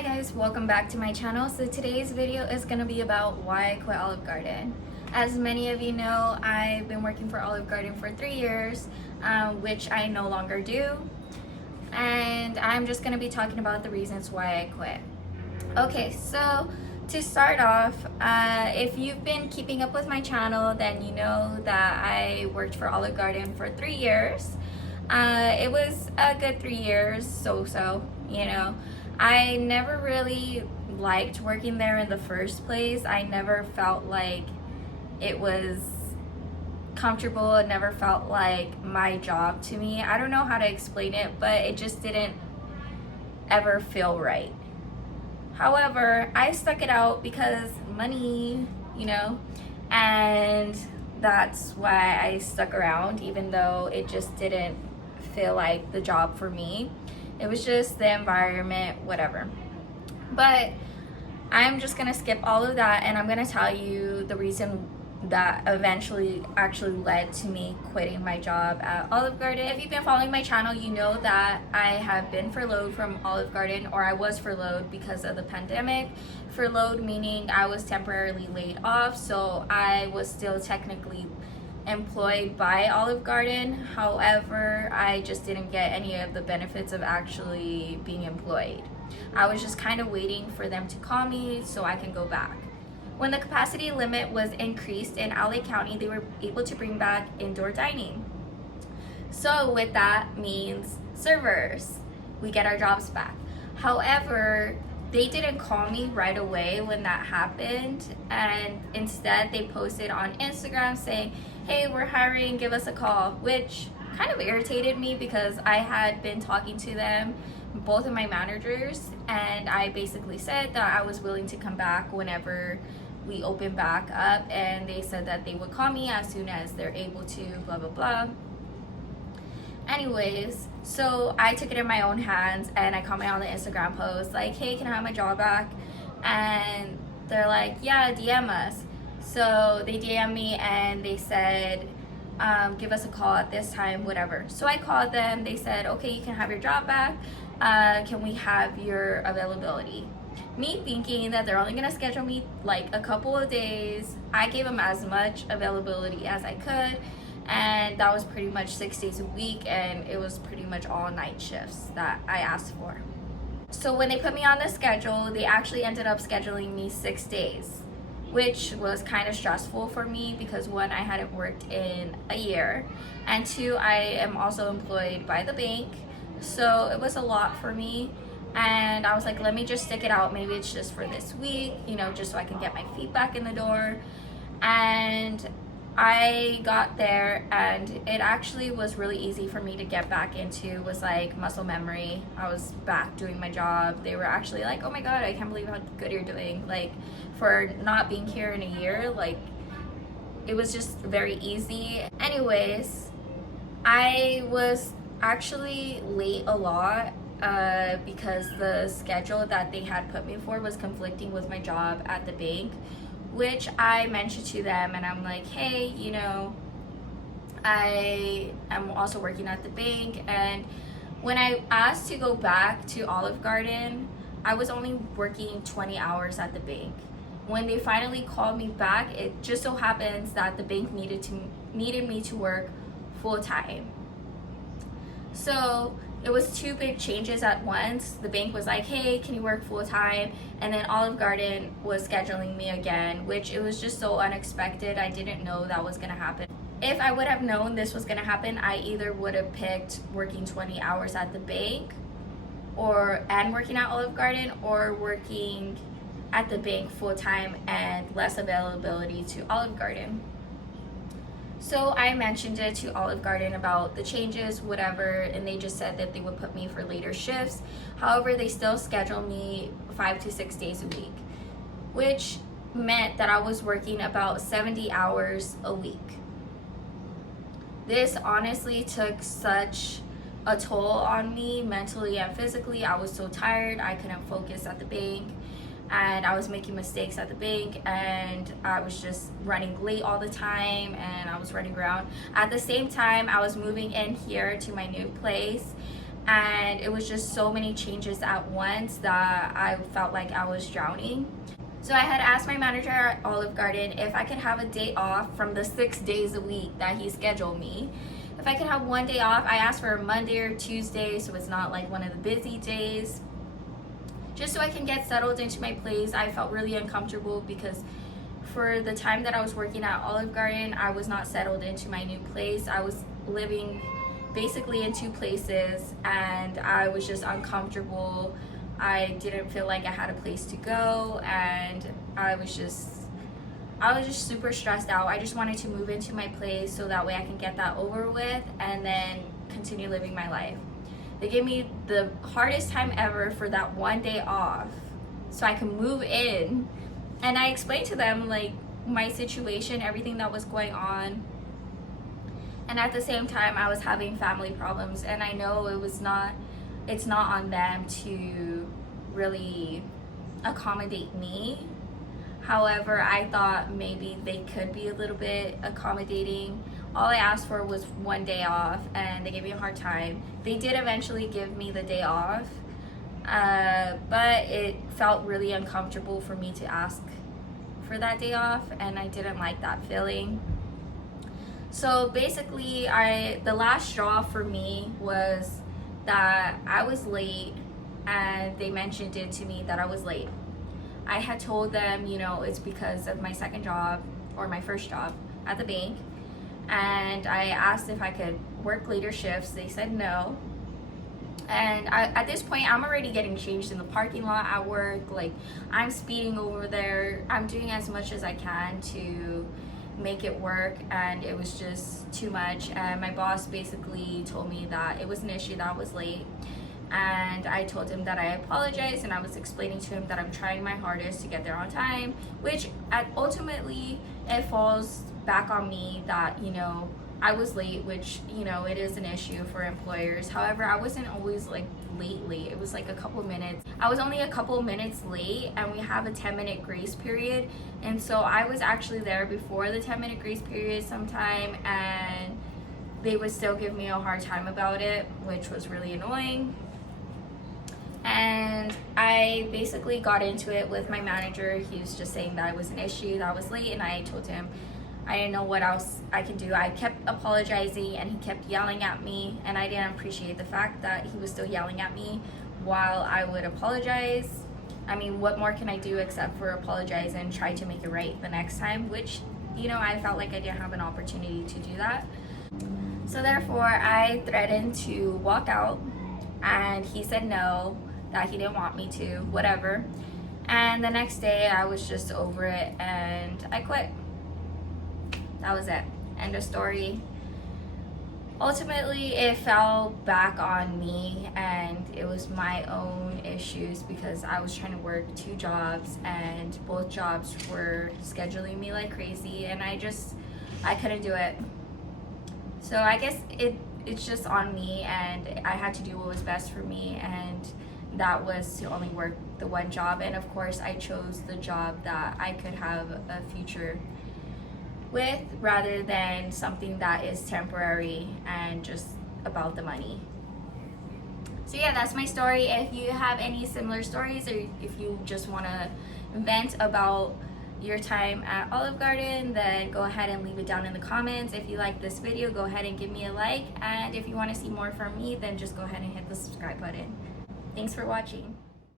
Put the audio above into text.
Hi guys, welcome back to my channel. So today's video is going to be about why I quit Olive Garden. As many of you know, I've been working for Olive Garden for 3 years, which I no longer do. And I'm just going to be talking about the reasons why I quit. Okay, so to start off, if you've been keeping up with my channel, then you know that I worked for Olive Garden for 3 years. It was a good 3 years, you know. I never really liked working there in the first place. I never felt like it was comfortable. It never felt like my job to me. I don't know how to explain it, but it just didn't ever feel right. However, I stuck it out because money, you know, and that's why I stuck around, even though it just didn't feel like the job for me. It was just the environment, whatever. But I'm just gonna skip all of that, and I'm gonna tell you the reason that eventually actually led to me quitting my job at Olive Garden. If you've been following my channel, you know that I have been furloughed from Olive Garden, or I was furloughed because of the pandemic. Furloughed meaning I was temporarily laid off, so I was still technically employed by Olive Garden. However, I just didn't get any of the benefits of actually being employed. I was just kind of waiting for them to call me so I can go back. When the capacity limit was increased in LA County, they were able to bring back indoor dining. So with that means servers, we get our jobs back. However, they didn't call me right away when that happened, and instead they posted on Instagram saying, hey, we're hiring, give us a call, which kind of irritated me because I had been talking to them, both of my managers, and I basically said that I was willing to come back whenever we open back up, and they said that they would call me as soon as they're able to, blah blah blah. Anyways, so I took it in my own hands and I commented on the Instagram post like, hey, can I have my job back? And they're like, yeah, DM us. So they DM'd me and they said, give us a call at this time, whatever. So I called them. They said, okay, you can have your job back. Can we have your availability? Me thinking that they're only gonna schedule me like a couple of days, I gave them as much availability as I could, and that was pretty much 6 days a week, and it was pretty much all night shifts that I asked for. So when they put me on the schedule, they actually ended up scheduling me 6 days, which was kind of stressful for me because one, I hadn't worked in a year, and two, I am also employed by the bank, so it was a lot for me. And I was like, let me just stick it out. Maybe it's just for this week, you know, just so I can get my feet back in the door. And I got there, and it actually was really easy for me to get back into. It was like muscle memory. I was back doing my job. They were actually like, oh my god, I can't believe how good you're doing, like, for not being here in a year. Like, it was just very easy. Anyways, I was actually late a lot because the schedule that they had put me for was conflicting with my job at the bank, which I mentioned to them, and I'm like, hey, you know, I am also working at the bank, and when I asked to go back to Olive Garden, I was only working 20 hours at the bank. When they finally called me back, it just so happens that the bank needed me to work full time. So it was two big changes at once. The bank was like, hey, can you work full time? And then Olive Garden was scheduling me again, which it was just so unexpected. I didn't know that was gonna happen. If I would have known this was gonna happen, I either would have picked working 20 hours at the bank and working at Olive Garden, or working at the bank full time and less availability to Olive Garden. So I mentioned it to Olive Garden about the changes, whatever, and they just said that they would put me for later shifts. However, they still scheduled me 5 to 6 days a week, which meant that I was working about 70 hours a week. This honestly took such a toll on me mentally and physically. I was so tired. I couldn't focus at the bank, and I was making mistakes at the bank, and I was just running late all the time, and I was running around. At the same time, I was moving in here to my new place, and it was just so many changes at once that I felt like I was drowning. So I had asked my manager at Olive Garden if I could have a day off from the 6 days a week that he scheduled me. If I could have one day off, I asked for a Monday or Tuesday, so it's not like one of the busy days, just so I can get settled into my place. I felt really uncomfortable because for the time that I was working at Olive Garden, I was not settled into my new place. I was living basically in two places, and I was just uncomfortable. I didn't feel like I had a place to go, and I was just super stressed out. I just wanted to move into my place so that way I can get that over with and then continue living my life. They gave me the hardest time ever for that one day off so I can move in. And I explained to them like my situation, everything that was going on. And at the same time, I was having family problems, and I know it's not on them to really accommodate me. However, I thought maybe they could be a little bit accommodating. All I asked for was one day off, and they gave me a hard time. They did eventually give me the day off, but it felt really uncomfortable for me to ask for that day off, and I didn't like that feeling. So basically, the last straw for me was that I was late, and they mentioned it to me that I was late. I had told them, it's because of my second job, or my first job at the bank, and I asked if I could work later shifts. They said no. And at this point, I'm already getting changed in the parking lot at work. Like, I'm speeding over there. I'm doing as much as I can to make it work, and it was just too much. And my boss basically told me that it was an issue that I was late, and I told him that I apologized, and I was explaining to him that I'm trying my hardest to get there on time, which ultimately it falls back on me that I was late, which it is an issue for employers. However, I wasn't always like late. It was like a couple minutes. I was only a couple minutes late, and we have a 10-minute grace period, and so I was actually there before the 10-minute grace period sometime, and they would still give me a hard time about it, which was really annoying. And I basically got into it with my manager. He was just saying that it was an issue, that I was late, and I told him I didn't know what else I could do. I kept apologizing, and he kept yelling at me, and I didn't appreciate the fact that he was still yelling at me while I would apologize. I mean, what more can I do except for apologize and try to make it right the next time, which I felt like I didn't have an opportunity to do that. So therefore, I threatened to walk out, and he said no, that he didn't want me to, whatever. And the next day, I was just over it, and I quit. That was it. End of story. Ultimately, it fell back on me, and it was my own issues because I was trying to work two jobs, and both jobs were scheduling me like crazy, and I couldn't do it. So I guess it's just on me, and I had to do what was best for me, and that was to only work the one job. And of course, I chose the job that I could have a future with, rather than something that is temporary and just about the money. So yeah, that's my story. If you have any similar stories, or if you just want to vent about your time at Olive Garden, then go ahead and leave it down in the comments. If you like this video, go ahead and give me a like, and if you want to see more from me, then just go ahead and hit the subscribe button. Thanks for watching.